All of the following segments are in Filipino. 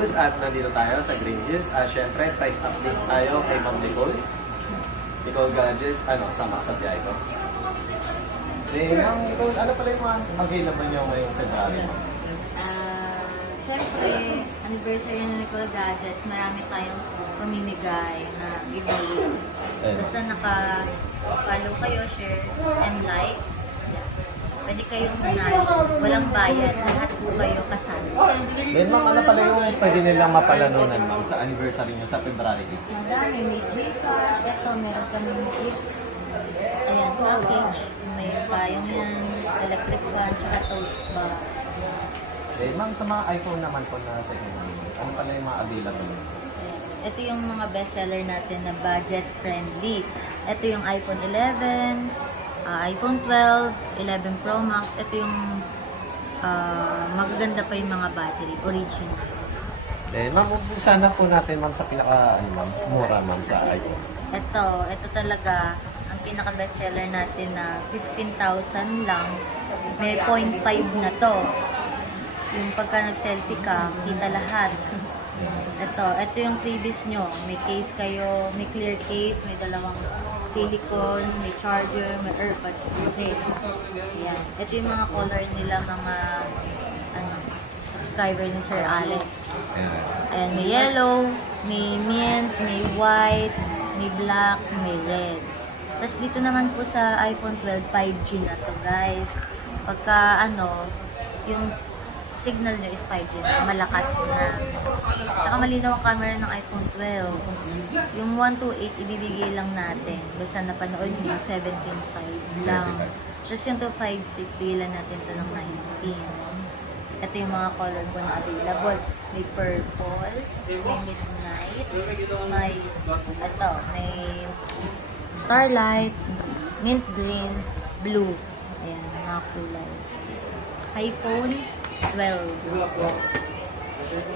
Marcus at nandito tayo sa Green Hills. Syempre, price update tayo kay Ma'am Nicole. Nicole Gadgets, sama sa biyahe ko. Ma'am Nicole, ano pala yung mga available nyo ngayong February? Syempre, anniversary ng Nicole Gadgets, marami tayong pamimigay na giveaway. Basta naka-follow kayo, share, and like. Pwede kayong walang bayad, lahat po kayo kasama. Then ma'am, ano pala yung pwede nilang mapalanunan ma'am sa anniversary nyo sa February 8? Madami, may Gcash, eto meron kami gift. Ayan, package. May tayong yan, electric fan, tsaka tote bag. Eh ma'am, sa mga iPhone naman po na second hand, ano pala yung mga available? Ito yung mga bestseller natin na budget friendly. Ito yung iPhone 11, iPhone 12, 11 Pro Max. Ito yung magaganda pa yung mga battery, original. Eh ma'am, sana po natin ma'am sa pinaka mura ma'am sa iPhone. Ito talaga ang pinaka bestseller natin na 15,000 lang. May 0.5 na to. Yung pagka nag-selfie ka, kita lahat. Ito yung previous nyo. May case kayo, may clear case, may dalawang silicone, may charger, may earbuds din. Ayan. Ito yung mga color nila, mga subscriber ni Sir Alex. Ayan, may yellow, may mint, may white, may black, may red. Tapos dito naman po sa iPhone 12, 5G na to guys. Pagka yung signal nyo is 5G na, malakas na. Saka malinaw ang camera ng iPhone 12. Yung 128 ibibigay lang natin. Basta napanood nyo, 17.5 lang. Tapos yung 256, bigyan natin ito ng 19. Ito yung mga color po na available. May purple, may midnight, may starlight, mint green, blue. Ayan, mga kulay. iPhone 12.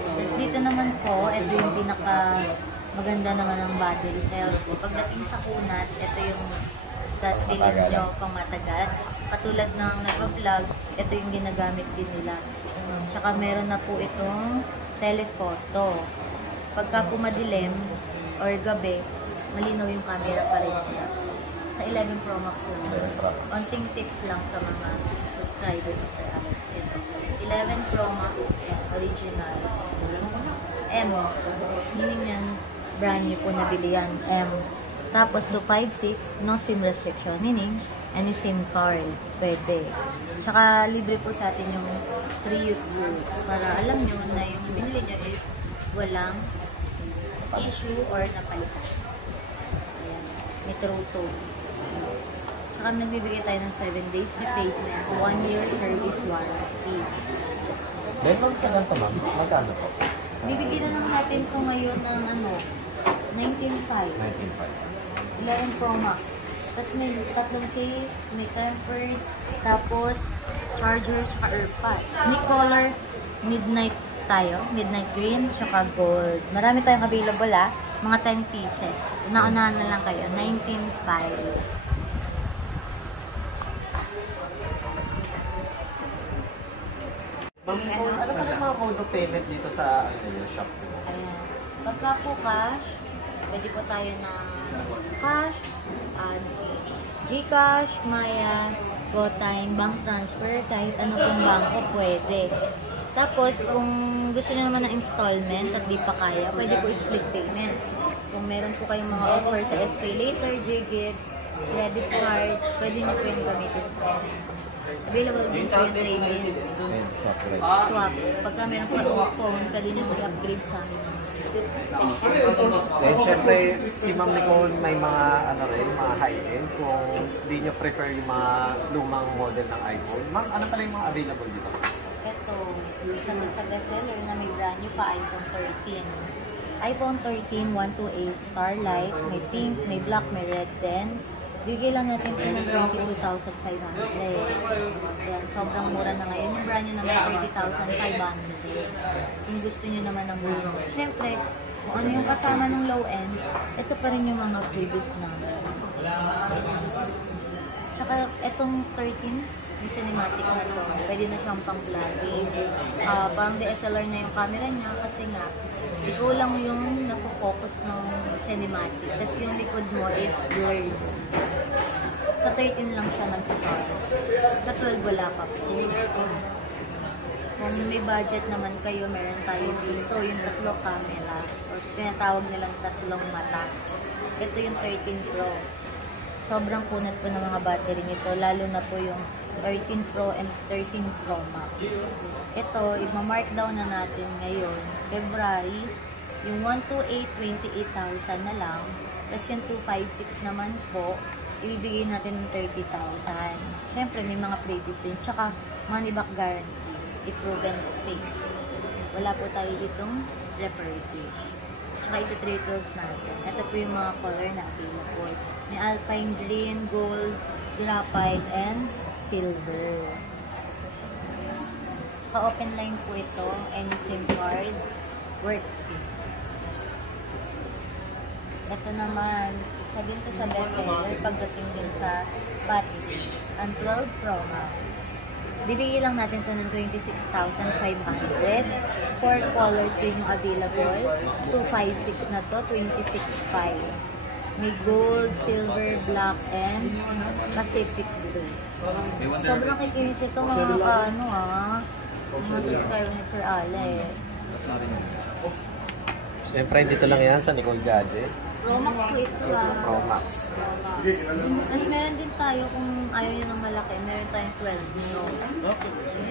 Tapos dito naman po, ito yung pinaka maganda naman ng battery health. Pagdating sa kunat, ito yung bilid nyo pang matagal. Katulad ng nag-vlog, ito yung ginagamit din nila. Tsaka meron na po itong telephoto. Pagka pumadilim or gabi, malinaw yung camera pa rin niya. Sa 11 Pro Max lang. Konting tips lang sa mga subscriber ni Sir Alex. 11 Pro Max, original. M. Meaning yan, brand new po nabili yan. M. Tapos, 256, no SIM restriction. Meaning, any SIM card, pwede. Tsaka, libre po sa atin yung 3 years. Para alam nyo na yung binili nyo is walang issue or napalitan. Ayan. May true. Tsaka, nagbibigay tayo ng 7 days replacement, 1 year service warranty. Then ma'am, sa ganito ma'am, magkano po? Bibigyan na lang natin po ngayon ng 19.5. 11 Pro Max. Tapos may tatlong case, may tempered, tapos charger, tsaka earpods. May color, midnight tayo, midnight green, tsaka gold. Marami tayong available mga 10 pieces. Naunahan na lang kayo, 19.5. Ma'am, ano ba yung mga mode of payment dito sa shop ko? Ayan. Pagka po cash, pwede po tayo ng cash, Gcash, Maya, GoTime, bank transfer, kahit ano pong bangko pwede. Tapos, kung gusto niyo naman ng installment at di pa kaya, pwede po split payment. Kung meron po kayong mga offer sa SPayLater, J-Gifts, credit card, pwede niyo po yung gamitin sa akin. Available din po yung trade-in. Swap. Pagka meron po itong phone, pwede nyo i-upgrade sa amin. And syempre, si Ma'am Nicole may mga mga high-end kung hindi nyo prefer yung mga lumang model ng iPhone. Ma'am, ano pala yung mga available dito? Ito, isa na sa bestseller na may brand new pa, iPhone 13. iPhone 13, 128, Starlight, may pink, may black, may red din. Bigay lang natin ito ng 22,500. Ayan, sobrang mura na ngayon. Yung brand nyo naman 30,500. Kung gusto nyo naman ng blue. Siyempre, kung ano yung kasama ng low end, ito pa rin yung mga previous number. Tsaka itong 13, yung cinematic na to, pwede na siyang pang-vlogging. Parang DSLR na yung camera niya kasi nga, ikaw lang yung napofocus ng cinematic. Tapos yung likod mo is blurred. Sa 13 lang siya nag-start. Sa 12 wala pa po. Kung may budget naman kayo, meron tayo dito yung tatlong camera. O tinatawag nilang tatlong mata. Ito yung 13 Pro. Sobrang kunat po ng mga battery nito, lalo na po yung 13 Pro and 13 Pro Max. Ito, i-markdown na natin ngayon, February, yung 128, 28,000 na lang. Tapos yung 256 naman po, ibibigay natin ng 30,000. Siyempre, may mga previous din. Tsaka, money back guarantee, i-proven fake. Wala po tayo ditong refurbish. Tsaka ito triggers natin. Ito po yung mga color na available. May alpine green, gold, graphite, and silver. Tsaka open line po ito. Any SIM card, worth it. Ito naman, isa din to sa bestseller pagdating din sa battery. Ang 12 Pro Max. Bibigyan lang natin to ng 26,500. 4 colors din yung available. 256 na to, 26,500. May gold, silver, black, and Pacific blue. Sobrang kikinis ito mga mga subscriber ni Sir Ale. Siyempre, dito lang yan sa Nicole Gadget. Pro Max po ito Pro Max. Tapos meron din tayo, kung ayaw nyo ng malaki, meron tayong 12 Pro.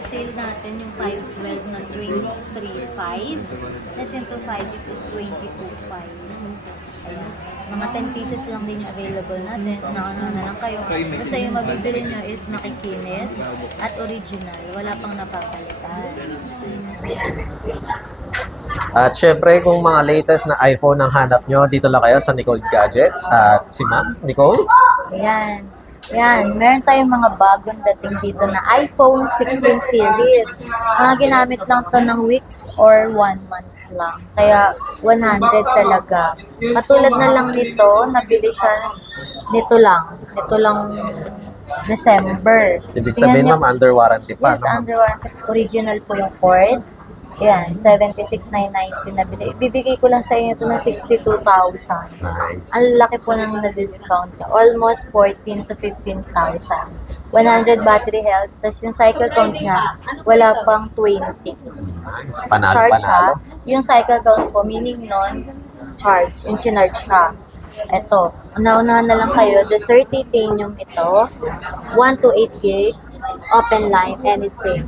Sale natin yung 512 na 23.5. Tapos yung 256 is 22.5. Mga 10 pieces lang din yung available natin. Una-una na lang kayo. Basta yung mabibili nyo is makikinis at original. Wala pang napapalitan. At syempre, kung mga latest na iPhone ang hanap nyo, dito lang kayo sa Nicole Gadget. At si Ma'am, Nicole? Ayan. Ayan. Meron tayong mga bagong dating dito na iPhone 16 series. Mga ginamit lang to ng weeks or 1 month lang. Kaya 100 talaga. Katulad na lang nito, nabili siya nito lang. Nito lang December. Ibig sabihin, Ma'am, under warranty pa. Yes, under warranty. Original po yung cord. Ayan, 76,990 nabili. Ibibigay ko lang sa inyo ito ng 62,000. Nice. Ang laki po ng na-discount niya. Almost 14 to 15,000. 100 battery health. Tapos yung cycle count niya, wala pang 20. Nice. Panalo, Charge siya. panalo. Yung cycle count po, meaning nun, charge. Yung chinarge siya. Ito, una-unahan na lang kayo. The 30 titanium ito. 1 to 8 gig. Open line, any SIM.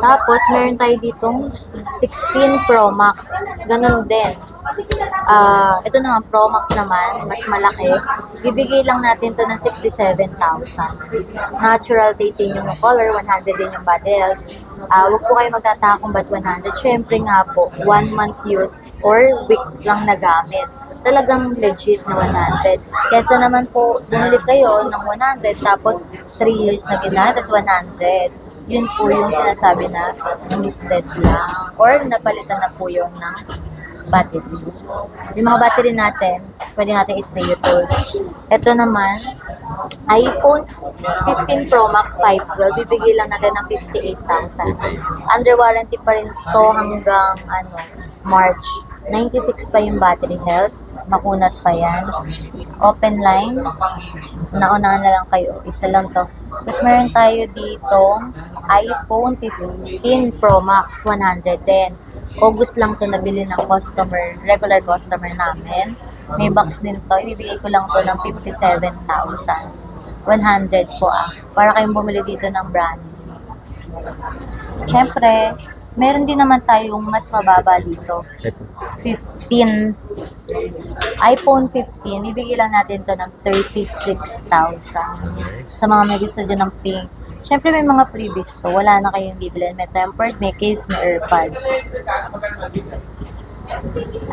Tapos, meron tayo ditong 16 Pro Max. Ganun din. Ito naman, Pro Max naman, mas malaki. Bibigay lang natin to ng 67,000. Natural titanium yung color, 100 din yung battery health. Huwag po kayo magtataka kung ba't 100. Siyempre nga po, 1 month use or weeks lang nagamit. Talagang legit na 100. Kesa naman po, bumili kayo ng 100, tapos 3 years na ginamit, tapos 100. Yun po yung sinasabi na wasted lang. Or napalitan na po yun ng battery. Yung mga battery natin, pwede natin i-reuse. Ito naman, iPhone 15 Pro Max 512, bibigay lang natin ng 58,000. Under warranty pa rin to hanggang March. 96 pa yung battery health. Makunat pa yan. Open line. Naunahan na lang kayo. Isa lang to. Tapos meron tayo dito iPhone 15 Pro Max 110. August lang to nabili ng customer, regular customer namin. May box din to. Ibibigay ko lang to ng 57,000. 100 po para kayong bumili dito ng brand. Siyempre, meron din naman tayong mas mababa dito. 15. iPhone 15, bibigyan lang natin to ng 36,000. Sa mga may gusto dyan ng pink. Siyempre may mga previous to. Wala na kayong bibilin. May tempered, may case, may AirPods.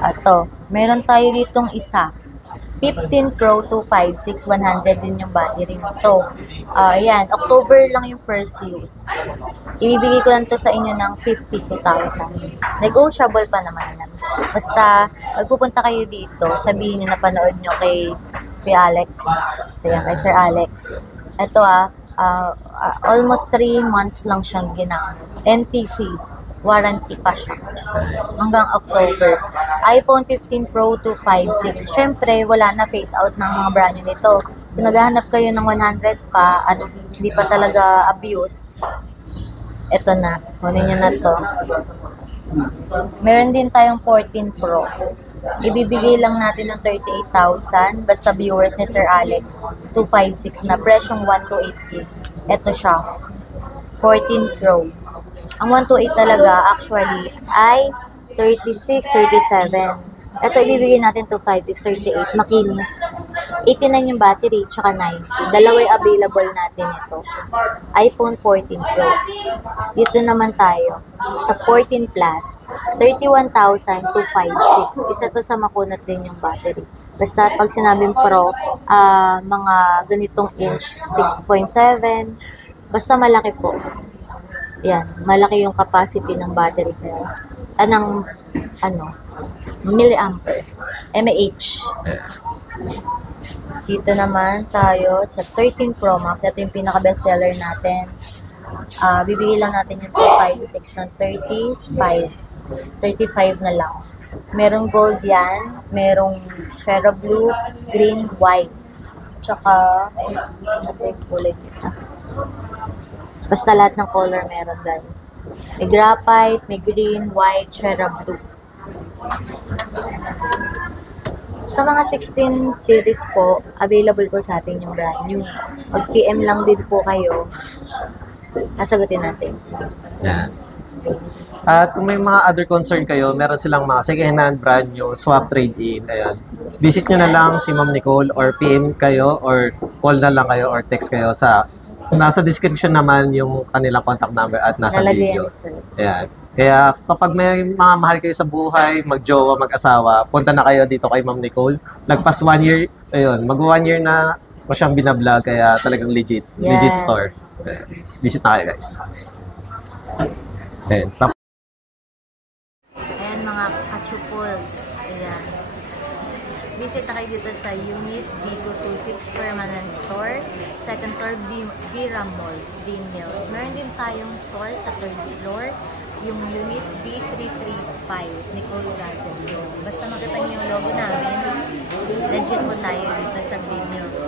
Ito. Meron tayo ditong isa. 15 Pro 256, 100 din yung battery nito. Ayan, October lang yung first use. Ibibigay ko lang to sa inyo ng 52,000. Negotiable pa naman yan. Basta, magpupunta kayo dito, sabihin nyo na panood nyo kay Alex. Ayan, kay Sir Alex. Ito almost 3 months lang siyang ginamit. NTC, warranty pa siya. Hanggang October. iPhone 15 Pro 256. Siyempre, wala na phase out ng mga brand new nito. Kung naghahanap kayo ng 100 pa at hindi pa talaga abuse, eto na. Kunin nyo na to. Meron din tayong 14 Pro. Ibibigay lang natin ng 38,000 basta viewers ni Sir Alex. 256 na presyong 128 gig. Ito siya. 14 Pro. Ang 128 talaga actually ay 36, 37. Ito ibibigay natin 256, 38. Makinis. 89 yung battery, tsaka 90. Dalaway available natin ito. iPhone 14 Pro. Dito naman tayo. Sa 14 Plus, 31,256. Isa to sa makunat din yung battery. Basta pag sinabing Pro, mga ganitong inch, 6.7. Basta malaki po. Yan, malaki yung capacity ng battery ko. Milliampere. mAh. Dito naman tayo sa 13 Pro Max. Ito yung pinaka-bestseller natin. Bibigyan lang natin yung 256 ng 35. 35 na lang. Merong gold yan. Merong Shera Blue, green, white. Tsaka, ito yung kulay dito. Basta lahat ng color meron, guys. May graphite, may green, white, Shera Blue. Sa mga 16 series po, available po sa atin yung brand new. Mag-PM lang din po kayo. Nasagutin natin. Yan. At kung may mga other concern kayo, meron silang mga second-hand, brand new, swap trade-in. Ayan. Visit nyo na lang si Ma'am Nicole or PM kayo or call na lang kayo or text kayo sa nasa description naman yung kanilang contact number at nasa video. Ayan. Kaya kapag may mga mahal kayo sa buhay, mag-jowa, mag-asawa, punta na kayo dito kay Ma'am Nicole. Nagpas 1 year, ayun, mag-1 year na ko siyang binablog, kaya talagang legit. Yes. Legit store. Ayan. Visit na kayo, guys. Ayan. Ayan mga kachupuls. Ayan. Visit na kayo dito sa Unit B226 Permanent Store. Second floor, Vira Mall, Green Hills. Meron din tayong store sa third floor. Yung Unit B335, Nicole Gadget. So, basta makita niyo yung logo namin, legit po tayo dito sa Green Hills.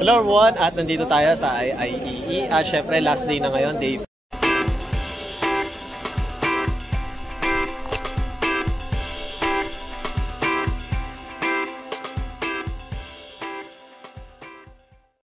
Hello everyone, at nandito tayo sa IIEE at syempre last day na ngayon, day